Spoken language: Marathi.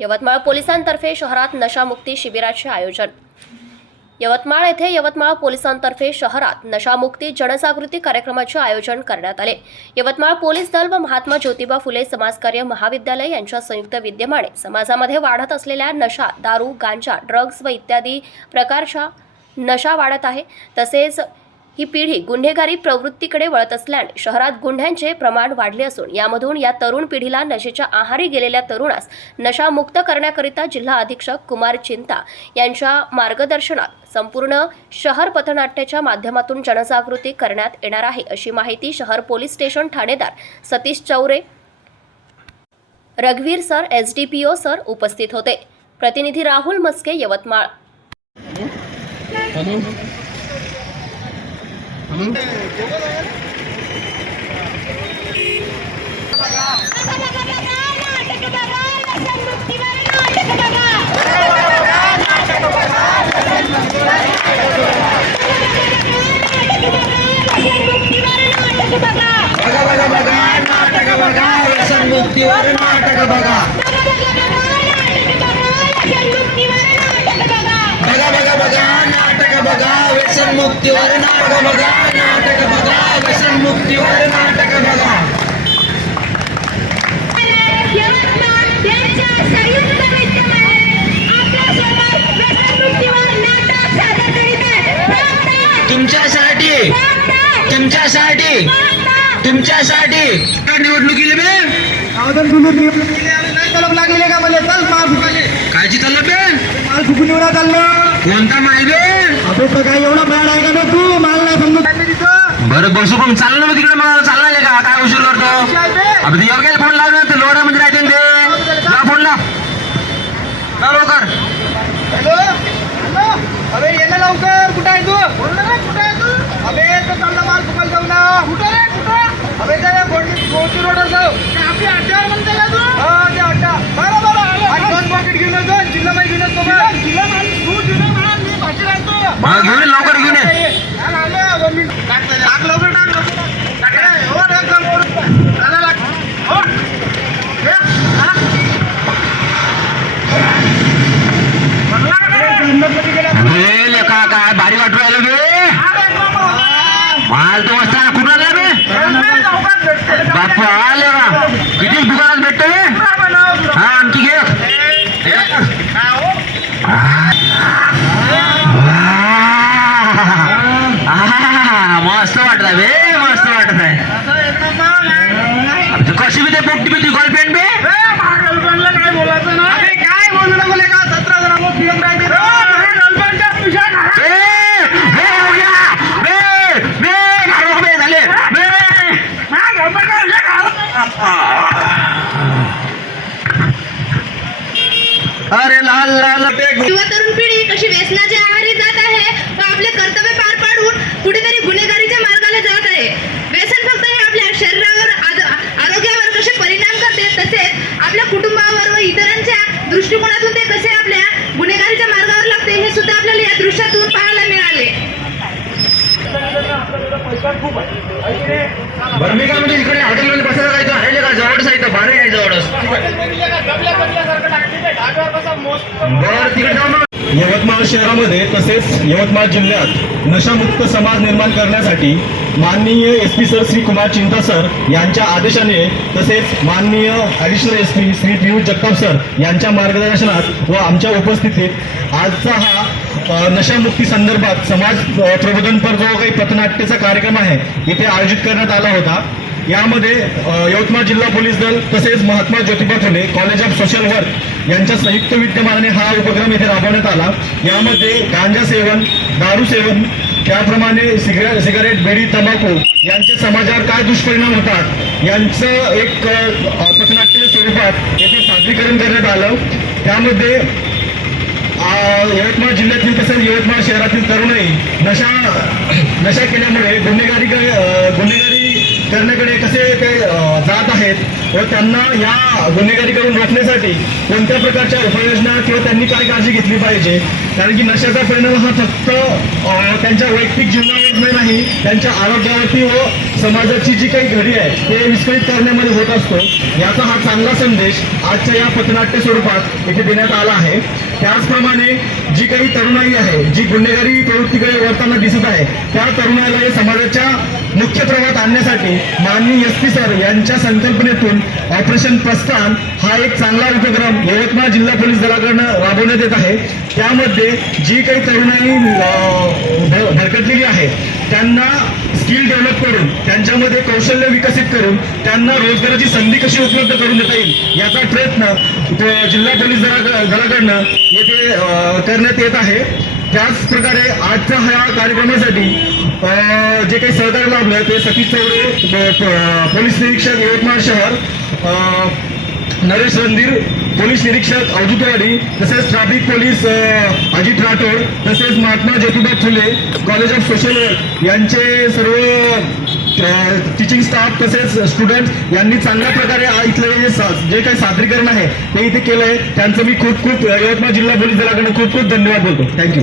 यवतमाळ पोलिसांतर्फे शहरात नशामुक्ती शिबिराचे आयोजन. यवतमाळ येथे यवतमाळ पोलिसांतर्फे शहरात नशामुक्ती जनजागृती कार्यक्रमाचे आयोजन करण्यात आले. यवतमाळ पोलीस दल व महात्मा ज्योतिबा फुले समाजकार्य महाविद्यालय यांच्या संयुक्त विद्यमाने समाजामध्ये वाढत असलेल्या नशा दारू गांजा ड्रग्ज व इत्यादी प्रकारच्या नशा वाढत आहे. तसेच ही पिढी गुन्हेगारी प्रवृत्तीकडे वळत असल्याने शहरात गुन्ह्यांचे प्रमाण वाढले असून यामधून या तरुण पिढीला नशेच्या आहारी गेलेल्या तरुणास नशामुक्त करण्याकरिता जिल्हा अधीक्षक कुमार चिंता यांच्या मार्गदर्शनात संपूर्ण शहर पथनाट्याच्या माध्यमातून जनजागृती करण्यात येणार आहे अशी माहिती शहर पोलीस स्टेशन ठाणेदार Satish Chaure रघवीर sir S D P O sir उपस्थित होते. प्रतिनिधी राहुल मस्के यवतमाळ. 응? मुक्तीवर नाटक बघा नाटक बघा व्यसन मुक्तीवर नाटक बघा. तुमच्यासाठी तुमच्यासाठी तुमच्यासाठी. निवडणुकीला बे? सावधान दुलूर नाही तलब लागलेले का मला? चल माल फुकाले. कायची चाललं बे. माल फुकून एवढा चाललं. कोणता बे? अबे काय एवढा बॅड आहे का बे तू माल नाही समजून काय पण चाललं ना मग तिकडे मग चालला का? काय उशीर करतो अबे ते योग्य फोन लाव ना ते लोडा मध्ये राहते ना ते. लाव फोन लाव. लाव लवकर. हॅलो? हॅलो? अबे ये ना लवकर. कुठं आहे तू? बोल ना कुठं आहे तू? अबे तो चालला माल फुकायला जाऊ ना कुठं रे कुठं? अबे त्या गोंडी गोंडी रोडवर जाऊ. आपल्या अड्ड्यावर म्हणते का तू हा ते अड्डा बरं बरं आणि दोन पॉकेट घेऊन येतो जिल्हा माहिती घेऊन येतो सोबत जिल्हा माल तू जिल्हा माल मी भाजी राहतो हा, घेऊन ये, लवकर घेऊन ये. टाक लवकर टाक लवकर टाक रे. हो, एकदम वर. आला लाग. हो. हे, हा. भरला का रे? हिंमतमध्ये गेला. अरे लेका काय भारी वाटू राहिलं बे अरे बाबा. माल तो वाजता लवकर भेटते. बापू आले का किती दुकानात भेटतो तुला? हा आणखी घे. आह, मस्त वाटत बे मस्त वाटत आहे कशी बी ते पोपटी बी ती अरे लाल लाल बेग. युवा तरुण पिढी कशी व्यसनाच्या आहारी जात आहे व आपले कर्तव्य पार पाडून कुठेतरी गुन्हेगारीच्या मार्गाला जात आहे. व्यसन फक्त हे आपल्या शरीरावर आरोग्यावर कसे परिणाम करते तसेच आपल्या कुटुंबावर व इतरांच्या दृष्टिकोनातून ते कसे आपल्या गुन्हेगारीच्या मार्गावर लागते हे सुद्धा आपल्याला या दृश्यातून पाहायला मिळाले बरं मी काय म्हणजे इकडे हॉटेलमध्ये बसायला जायचं आहे का जवळच आहे इथं भारी आहे जवळच बरं तिकडे जाऊ ना यवतमाळ शहरामध्ये तसेच यवतमाळ जिल्ह्यात नशामुक्त समाज निर्माण करण्यासाठी माननीय S P sir Shri Kumar Chinta sir यांच्या आदेशाने तसेच माननीय additional S P Shri Piyush Jagtap sir यांच्या मार्गदर्शनात व आमच्या उपस्थितीत आजचा हा नशामुक्ती संदर्भात समाज प्रबोधनपर जो काही पथनाट्याचा कार्यक्रम आहे इथे आयोजित करण्यात आला होता. यामध्ये यवतमाळ जिल्हा पोलीस दल तसेच Mahatma Jyotiba Phule college of social work यांच्या संयुक्त विद्यमानाने हा उपक्रम इथे राबवण्यात आला. यामध्ये गांजा सेवन दारू सेवन त्याप्रमाणे सिगरेट सिगारेट बेडी तंबाखू यांचे समाजावर काय दुष्परिणाम होतात यांचं एक पथनाट्य स्वरूपात येथे सादरीकरण करण्यात आलं. त्यामध्ये यवतमाळ जिल्ह्यातील तसेच यवतमाळ शहरातील तरुणाई नशा नशा केल्यामुळे गुन्हे व त्यांना या गुन्हेगारीकडून रोखण्यासाठी कोणत्या प्रकारच्या उपाययोजना किंवा त्यांनी काय काळजी घेतली पाहिजे? कारण की नशाचा परिणाम हा फक्त त्यांच्या वैयक्तिक जीवनावर नाही त्यांच्या आरोग्यावरती व समाजाची जी काही घडी आहे ते विस्कळीत करण्यामध्ये होत असतो. याचा हा चांगला संदेश आजच्या या पथनाट्य स्वरूपात इथे देण्यात आला आहे. त्याचप्रमाणे जी काही तरुणाई आहे जी गुन्हेगारी प्रवृत्तीकडे वळताना दिसत आहे त्या तरुणाला या समाजाच्या मुख्य प्रवाहात आणण्यासाठी माननीय एस पी सर यांच्या संकल्पनेतून ऑपरेशन प्रस्थान हा एक चांगला उपक्रम यवतमाळ जिल्हा पोलीस दलाकडनं राबवण्यात येत आहे. त्यामध्ये जी काही तरुणाई भरकटलेली आहे त्यांना स्किल डेव्हलप करून त्यांच्यामध्ये कौशल्य विकसित करून त्यांना रोजगाराची संधी कशी उपलब्ध करून देता येईल याचा प्रयत्न जिल्हा पोलीस दला दलाकडनं येथे करण्यात येत आहे. त्याच प्रकारे आजच्या ह्या कार्यक्रमासाठी जे काही सहकार्य लाभलं ते सतीश चौरे पोलीस निरीक्षक यवतमाळ शहर नरेश रणधीर पोलीस निरीक्षक अवधूतवाडी तसेच ट्रॅफिक पोलीस अजित राठोड तसेच Mahatma Jyotiba Phule college of social work यांचे सर्व टीचिंग स्टाफ तसेच स्टुडंट यांनी चांगल्या प्रकारे इथलं जे जे काही सादरीकरण आहे ते इथे केलंय. त्यांचं मी खूप खूप यवतमाळ जिल्हा पोलीस दलाकडून खूप खूप धन्यवाद बोलतो. थँक्यू